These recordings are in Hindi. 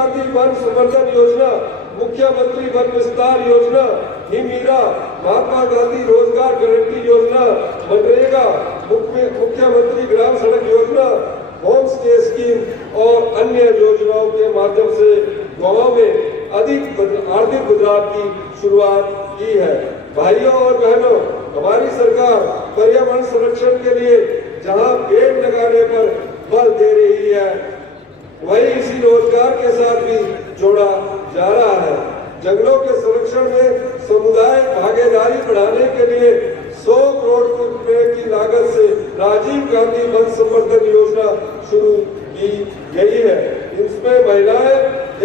गांधी वन संवर्धन योजना, मुख्यमंत्री वन विस्तार योजना, हिमीरा, महात्मा गांधी रोजगार गारंटी योजना, मनरेगा, मुख्यमंत्री ग्राम सड़क योजना, होम स्टे स्कीम और अन्य योजनाओं के माध्यम से गाँव में अधिक आर्थिक बदलाव की शुरुआत की है। भाइयों और बहनों, हमारी सरकार पर्यावरण संरक्षण के लिए जहां पेड़ लगाने पर बल दे रही है, वही इसी रोजगार के साथ भी जोड़ा जा रहा है। जंगलों के संरक्षण में समुदाय भागीदारी बढ़ाने के लिए 100 करोड़ रुपए की लागत से राजीव गांधी वन संवर्धन योजना शुरू की गई है। इसमें महिलाएं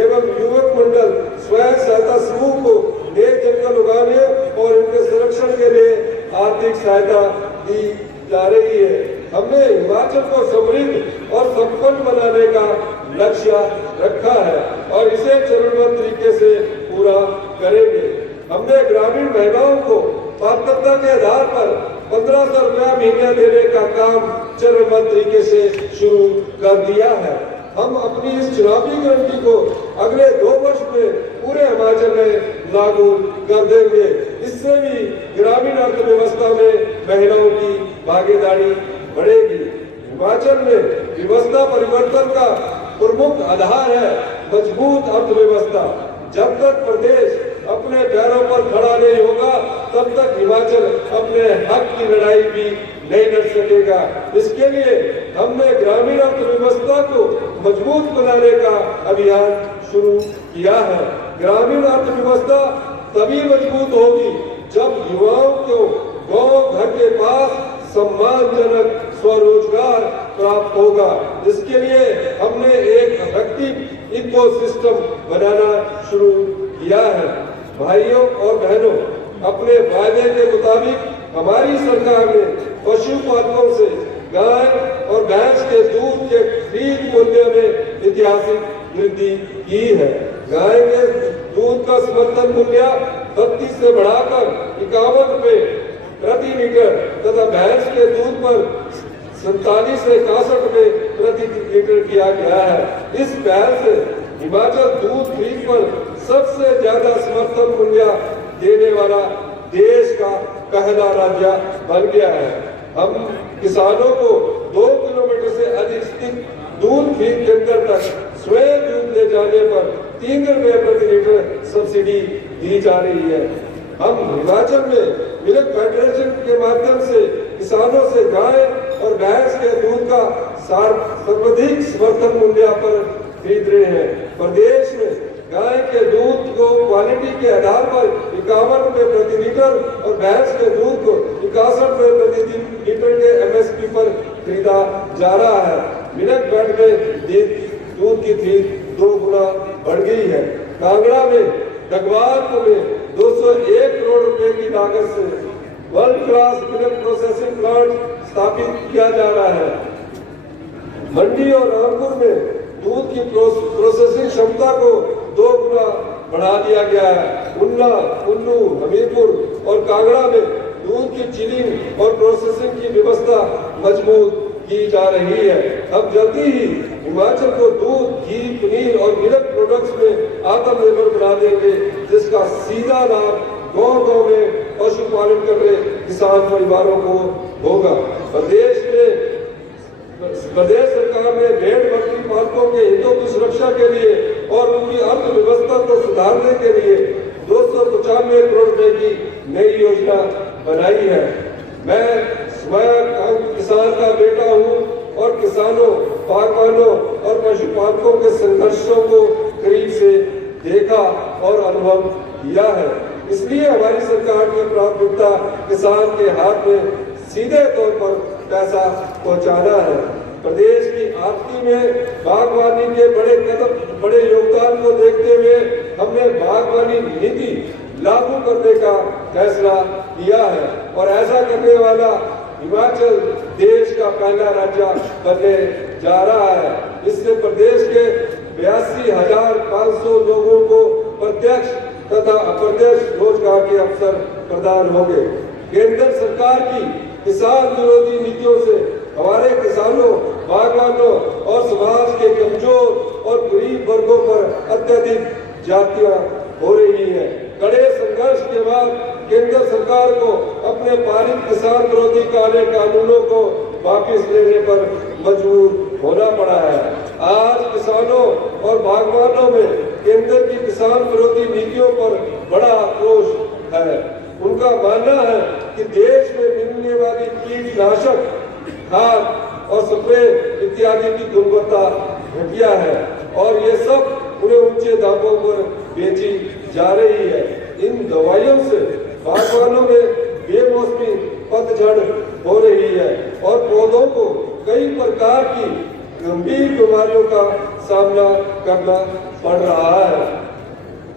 एवं युवक मंडल स्वयं सहायता समूह को नए जंगल उगाने और इनके संरक्षण के लिए आर्थिक सहायता दी जा रही है। हमने हिमाचल को समृद्ध और संपन्न बनाने का लक्ष्य रखा है और इसे चरणबद्ध तरीके से पूरा करेंगे। हमने ग्रामीण महिलाओं को पात्रता के आधार पर 1500 रुपया महीना देने का काम चरणबद्ध तरीके से शुरू कर दिया है। हम अपनी इस चुनावी गारंटी को अगले 2 वर्ष में पूरे हिमाचल में लागू कर देंगे। इससे भी ग्रामीण अर्थव्यवस्था में महिलाओं की भागीदारी बढ़ेगी। हिमाचल में व्यवस्था परिवर्तन का प्रमुख आधार है मजबूत अर्थव्यवस्था। जब तक प्रदेश अपने पैरों पर खड़ा नहीं होगा, तब तक हिमाचल अपने हक की लड़ाई भी नहीं लड़ सकेगा। इसके लिए हमने ग्रामीण अर्थव्यवस्था को मजबूत बनाने का अभियान शुरू किया है। ग्रामीण अर्थव्यवस्था तभी मजबूत होगी जब युवाओं को गांव घर के पास सम्मानजनक स्वरोजगार प्राप्त होगा। इसके लिए हमने एक इफेक्टिव इकोसिस्टम बनाना शुरू किया है। भाइयों और बहनों, अपने वायदे के मुताबिक हमारी सरकार ने पशुपालकों से गाय और भैंस के दूध के खरीद मूल्य में ऐतिहासिक वृद्धि की है। गाय के दूध का समर्थन मूल्य 32 से बढ़ाकर 51 रुपए प्रति लीटर तथा भैंस के दूध पर 47 से 61 रुपए प्रति लीटर किया गया है। इस पहल से हिमाचल दूध खरीद पर सबसे ज्यादा समर्थन मूल्य देने वाला देश का पहला राज्य बन गया है। हम किसानों को 2 किलोमीटर से अधिक स्थित दूध खरीद केंद्र तक स्वयं दूध ले जाने पर 3 रुपए प्रति लीटर सब्सिडी दी जा रही है। हम हिमाचल में मिल्क फेडरेशन के माध्यम से किसानों से गाय और भैंस के दूध का सर्वाधिक समर्थन मूल्य पर खरीद रहे हैं। प्रदेश में गाय के दूध को क्वालिटी के आधार पर 51 रुपए प्रति लीटर और भैंस के दूध को 61 रुपए प्रति लीटर के MSP पर खरीदा जा रहा है। मिल्क फेड में दूध की खरीद 2 गुना बढ़ गई है। कांगड़ा में डगवार में 201 करोड़ रुपए की लागत से world class milk processing plant स्थापित किया जा रहा है। मंडी और रामपुर में दूध की प्रोसेसिंग क्षमता को 2 गुना बढ़ा दिया गया है। उन्ना, कुल्लू, हमीरपुर और कांगड़ा में दूध की चिलिंग और प्रोसेसिंग की व्यवस्था मजबूत की जा रही है। अब जल्दी ही हिमाचल को दूध, घी, पनीर और मिल्क प्रोडक्ट्स में आत्मनिर्भर बना देंगे, जिसका सीधा लाभ गांव-गांव में पशुपालन कर रहे किसान परिवारों को होगा। प्रदेश सरकार ने भेड़ बकरी पालकों के हितों की सुरक्षा के लिए और उनकी अर्थव्यवस्था को सुधारने के लिए 295 करोड़ रुपए की नई योजना बनाई है। मैं स्वयं किसान का बेटा हूँ और किसानों, बागवानों और पशुपालकों के संघर्षों को करीब से देखा और अनुभव किया है। इसलिए हमारी सरकार की प्राथमिकता किसान के हाथ में सीधे तौर पर पैसा पहुंचाना है। प्रदेश की आर्थिकी में बागवानी के बड़े योगदान को देखते हुए हमने बागवानी नीति लागू करने का फैसला किया है और ऐसा करने वाला हिमाचल देश का पहला राज्य बनने जा रहा है। इससे प्रदेश के 82,500 लोगों को प्रत्यक्ष तथा अप्रत्यक्ष रोजगार के अवसर प्रदान होंगे। केंद्र सरकार की किसान विरोधी नीतियों से हमारे किसानों, बागवानों और समाज के कमजोर और गरीब वर्गों पर अत्यधिक जातियां हो रही है। कड़े संघर्ष के बाद केंद्र सरकार को अपने पारित किसान विरोधी काले कानूनों को वापस लेने पर मजबूर होना पड़ा है। आज किसानों और बागवानों में केंद्र की किसान विरोधी नीतियों पर बड़ा आक्रोश है। उनका मानना है कि देश में मिलने वाली कीटनाशक, खाद और स्प्रे इत्यादि की गुणवत्ता घटिया है और ये सब उन्हें ऊंचे दामों पर बेची जा रही है। इन दवाइयों से बागवानों में बेमौसमी पतझड़ हो रही है और पौधों को कई प्रकार की गंभीर बीमारियों का सामना करना पड़ रहा है।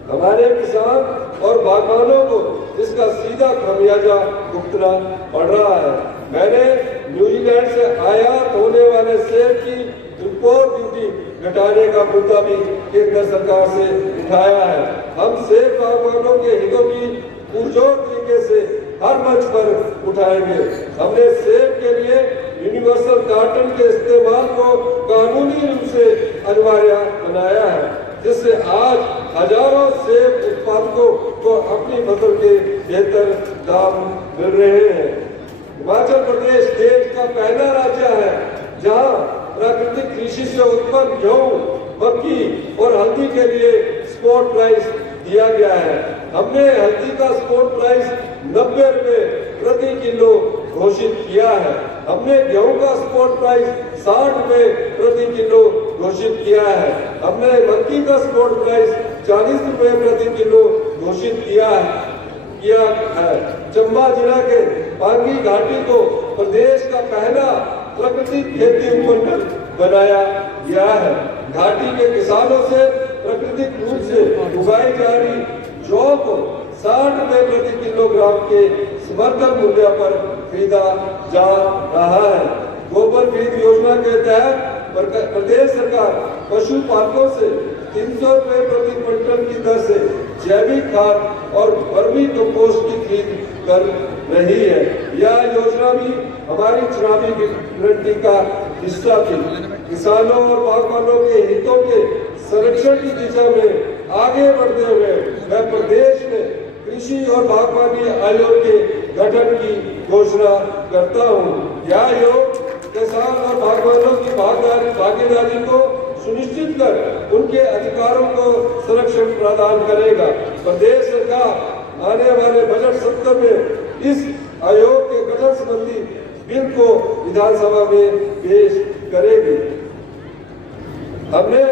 हमारे किसान और बागवानों को इसका सीधा खमियाजा भुगतना पड़ रहा है। मैंने न्यूजीलैंड से आयात होने वाले सेब की इम्पोर्ट ड्यूटी घटाने का मुद्दा भी केंद्र सरकार से उठाया है। हम सेब बागवानों के हितों की पुरजोर तरीके से हर मंच पर उठाएंगे। हमने सेब के लिए यूनिवर्सल कार्टन के इस्तेमाल को कानूनी रूप से अनिवार्य बनाया है, जिससे आज हजारों सेब उत्पादकों को अपनी फसल के बेहतर दाम मिल रहे हैं। हिमाचल प्रदेश देश का पहला राज्य है जहां प्राकृतिक कृषि से उत्पन्न गेहूं, मक्की और हल्दी के लिए स्पॉट प्राइस दिया गया है। हमने हल्दी का स्पॉट प्राइस 90 रुपए प्रति किलो घोषित किया है। हमने गेहूं का स्पॉट प्राइस 60 रुपए प्रति किलो घोषित किया है। हमने मक्की का स्पॉट प्राइस 40 रुपए प्रति किलो घोषित किया है। चंबा जिला के पांगी घाटी को प्रदेश का पहला प्राकृतिक खेती उपमंडल बनाया गया है। घाटी के किसानों से प्राकृतिक रूप से उगाई जा रही जौ को 60 रुपए प्रति किलोग्राम के समर्थन मूल्य पर खरीदा जा रहा है। गोबर खरीद योजना के तहत प्रदेश सरकार पशुपालकों से 300 रुपए प्रति क्विंटल की दर से जैविक खाद और वर्मी कंपोस्ट की खरीद कर रही है। यह योजना भी हमारी चुनावी गारंटी का हिस्सा थी। किसानों और बागवानों के हितों के संरक्षण की दिशा में आगे बढ़ते हुए मैं प्रदेश में कृषि और बागवानी आयोग के गठन की घोषणा करता हूँ। यह आयोग किसान और बागवानों की भागीदारी को सुनिश्चित कर उनके अधिकारों को संरक्षण प्रदान करेगा। प्रदेश सरकार आने वाले बजट सत्र में इस आयोग के गठन संबंधी बिल को विधानसभा में पेश करेगी। हमने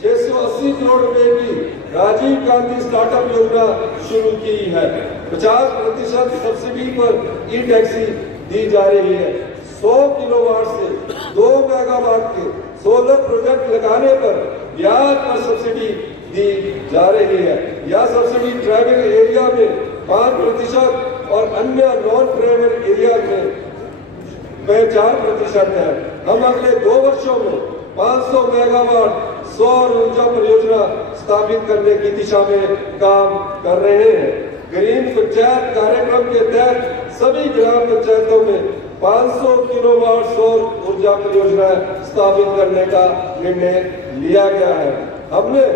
680 करोड़ रुपए की राजीव गांधी स्टार्टअप योजना शुरू की है। 50% सब्सिडी पर ई टैक्सी दी जा रही है। 100 किलोवाट से 2 मेगावाट के सोलर प्रोजेक्ट लगाने पर ब्याज पर सब्सिडी दी जा रही है। यह सब्सिडी ट्राइबल एरिया में 5% और अन्य नॉन ट्राइबल एरिया में 4% है। हम अगले 2 वर्षों में 500 मेगावाट सौर ऊर्जा परियोजना स्थापित करने की दिशा में काम कर रहे हैं। ग्रीन पंचायत कार्यक्रम के तहत सभी ग्राम पंचायतों में 500 किलोवाट सौर ऊर्जा परियोजना स्थापित करने का निर्णय लिया गया है। हमने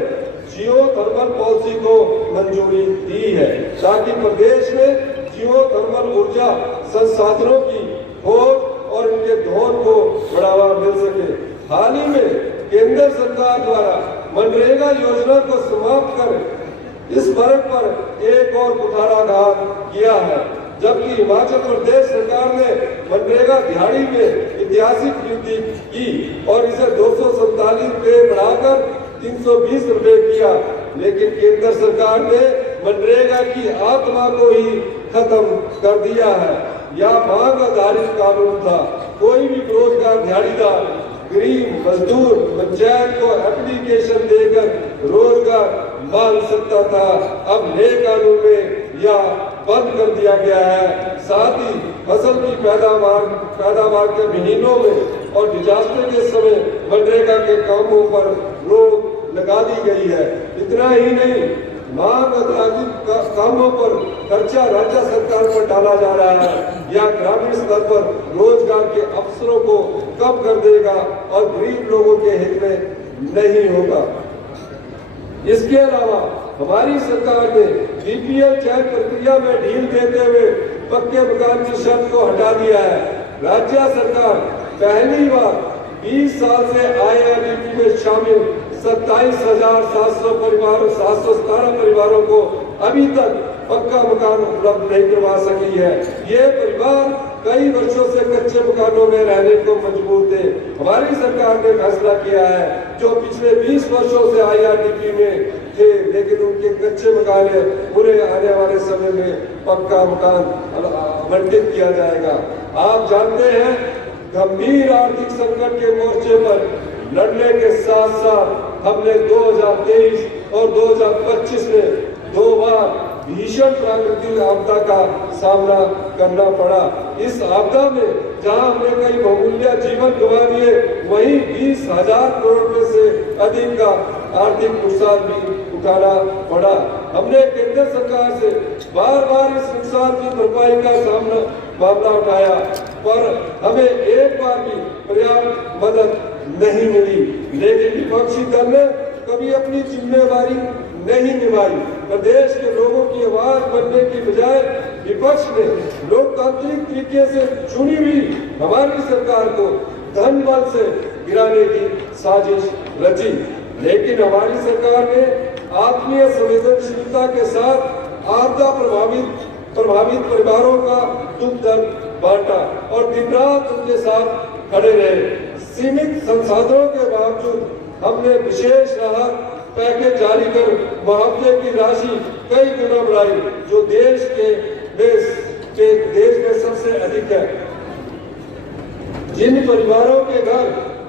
जियो थर्मल पॉलिसी को मंजूरी दी है ताकि प्रदेश में जियो थर्मल ऊर्जा संसाधनों की खोज और इनके दोहन को बढ़ावा मिल सके। हाल ही में केंद्र सरकार द्वारा मनरेगा योजना को समाप्त कर इस वर्ग पर एक और कुठाराघात किया है, जबकि हिमाचल प्रदेश सरकार ने मनरेगा दिहाड़ी में ऐतिहासिक वृद्धि की और इसे 247 रुपए बढ़ाकर 320 रुपए किया। लेकिन केंद्र सरकार ने मनरेगा की आत्मा को ही खत्म कर दिया है। यह मांग आधारित कानून था। कोई भी बेरोजगार दिहाड़ीदार, गरीब मजदूर पंचायत को एप्लीकेशन देकर रोजगार मांग सकता था। अब नए कानून में यह बंद कर दिया गया है। साथ ही फसल की पैदावार के महीनों में और डिजास्टर के समय मनरेगा के कामों पर रोक लगा दी गई है। इतना ही नहीं, मांग आधारित कामों पर खर्चा राज्य सरकार पर डाला जा रहा है। यह ग्रामीण स्तर पर रोजगार के अवसरों को कम कर देगा और गरीब लोगों के हित में नहीं होगा। इसके अलावा हमारी सरकार ने बीपीएल चयन प्रक्रिया में ढील देते हुए पक्के मकान की शर्त को हटा दिया है। राज्य सरकार पहली बार 20 साल से IRDP में शामिल 27,700 परिवारों 717 परिवारों को अभी तक पक्का मकान उपलब्ध नहीं करवा सकी है। ये परिवार कई वर्षों से कच्चे मकानों में रहने को मजबूर थे। हमारी सरकार ने फैसला किया है जो पिछले 20 वर्षों से IRDP में थे, लेकिन उनके कच्चे मकान पूरे आने वाले समय में पक्का मकान आवंटित किया जाएगा। आप जानते हैं गंभीर आर्थिक संकट के मोर्चे पर लड़ने के साथ साथ हमने 2023 और 2025 में 2 बार भीषण प्राकृतिक आपदा का सामना करना पड़ा। इस आपदा में जहां हमने कई बहुमूल्य जीवन गंवा दिए, वहीं 20,000 करोड़ में से अधिक का आर्थिक नुकसान भी उठाना पड़ा। हमने केंद्र सरकार से बार बार इस नुकसान की भरपाई का मामला उठाया, पर हमें एक बार भी पर्याप्त मदद नहीं मिली। लेकिन विपक्षी दल ने कभी अपनी जिम्मेवारी नहीं निभाई। प्रदेश के लोगों की आवाज बनने की बजाय विपक्ष ने लोकतांत्रिक तरीके से चुनी हुई हमारी सरकार को धन बल से गिराने की साजिश रची। लेकिन हमारी सरकार ने आत्मीय संवेदनशीलता के साथ आपदा प्रभावित परिवारों का दुख दर्द बांटा और दिन रात उनके साथ खड़े रहे। सीमित संसाधनों के बावजूद हमने विशेष राहत पैकेज जारी कर मुआवजे की राशि कई गुना बढ़ाई, जो देश में सबसे अधिक है। जिन परिवारों के घर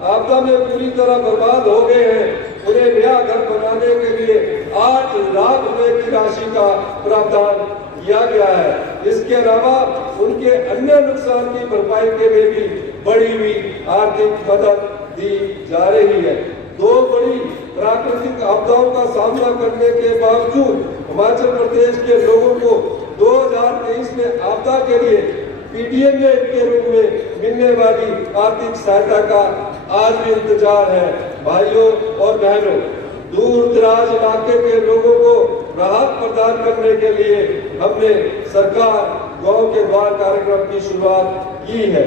आपदा में पूरी तरह बर्बाद हो गए हैं, उन्हें नया घर बनाने के लिए 8 लाख रुपए की राशि का प्रावधान किया गया है। इसके अलावा उनके अन्य नुकसान की भरपाई के लिए भी बढ़ी हुई आर्थिक मदद दी जा रही है। 2 बड़ी प्राकृतिक आपदाओं का सामना करने के बावजूद हिमाचल प्रदेश के लोगों को 2023 में आपदा के लिए PDM के रूप में मिलने वाली आर्थिक सहायता का आज भी इंतजार है। भाइयों और बहनों, दूर दराज इलाके के लोगों को राहत प्रदान करने के लिए हमने सरकार गांव के द्वार कार्यक्रम की शुरुआत की है।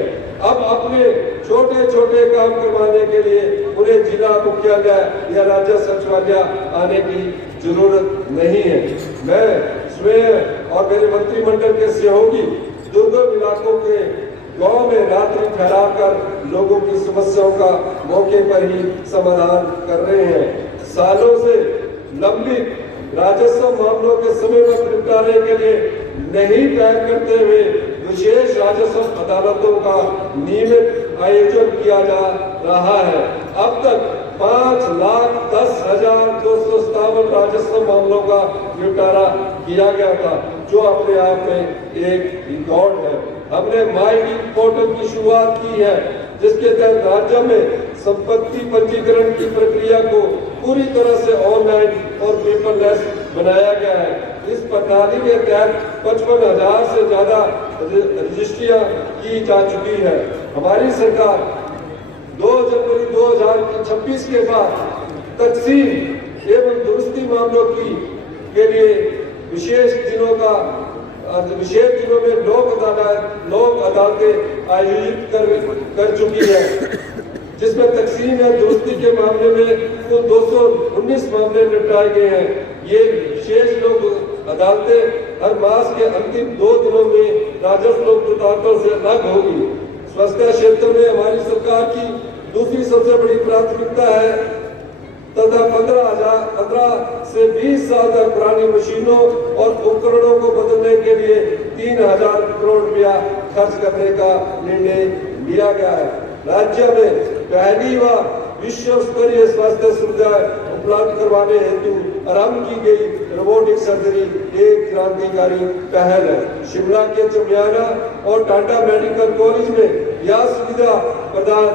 अब अपने छोटे छोटे काम करवाने के लिए उन्हें जिला मुख्यालय या राज्य सचिवालय आने की जरूरत नहीं है। मैं स्वयं और मेरे मंत्रिमंडल के सहयोगी दुर्गम इलाकों के गांव में रात्रि ठहराव कर लोगों की समस्याओं का मौके पर ही समाधान कर रहे हैं। सालों से लंबित राजस्व मामलों के समय पर निपटाने के लिए नहीं तय करते हुए विशेष राजस्व अदालतों का नियमित आयोजन किया जा रहा है। अब तक 5,10,257 राजस्व मामलों का निपटारा किया गया था, जो अपने आप में एक रिकॉर्ड है। हमने माई पोर्टल की शुरुआत की है, जिसके तहत राज्य में संपत्ति पंजीकरण की प्रक्रिया को पूरी तरह से ऑनलाइन और पेपरलेस बनाया गया है। इस प्रणाली के तहत 55,000 से ज्यादा रजिस्ट्रियां की जा चुकी है। हमारी सरकार 2 जनवरी 2026 के बाद तकसीम एवं दुरुस्ती मामलों के लिए विशेष दिनों में लोक अदालतें आयोजित कर चुकी है, जिसमें तकसीम या दुरुस्ती के मामले में कुल 219 मामले निपटाए गए हैं। ये विशेष लोक अदालतें हर मास के अंतिम 2 दिनों में राजस्व लोक अदालतों से अलग होगी। स्वास्थ्य क्षेत्र में हमारी सरकार की दूसरी सबसे बड़ी प्राथमिकता है तथा 15 से 20 साल तक पुरानी मशीनों और उपकरणों को बदलने के लिए 3,000 करोड़ रुपया खर्च करने का निर्णय लिया गया है। राज्य में पहली बार विश्व स्तरीय स्वास्थ्य सुविधाएं उपलब्ध करवाने हेतु आरंभ की गई रोबोटिक सर्जरी एक क्रांतिकारी पहल है। शिमला के चमियाना और टाटा मेडिकल कॉलेज में यह सुविधा प्रदान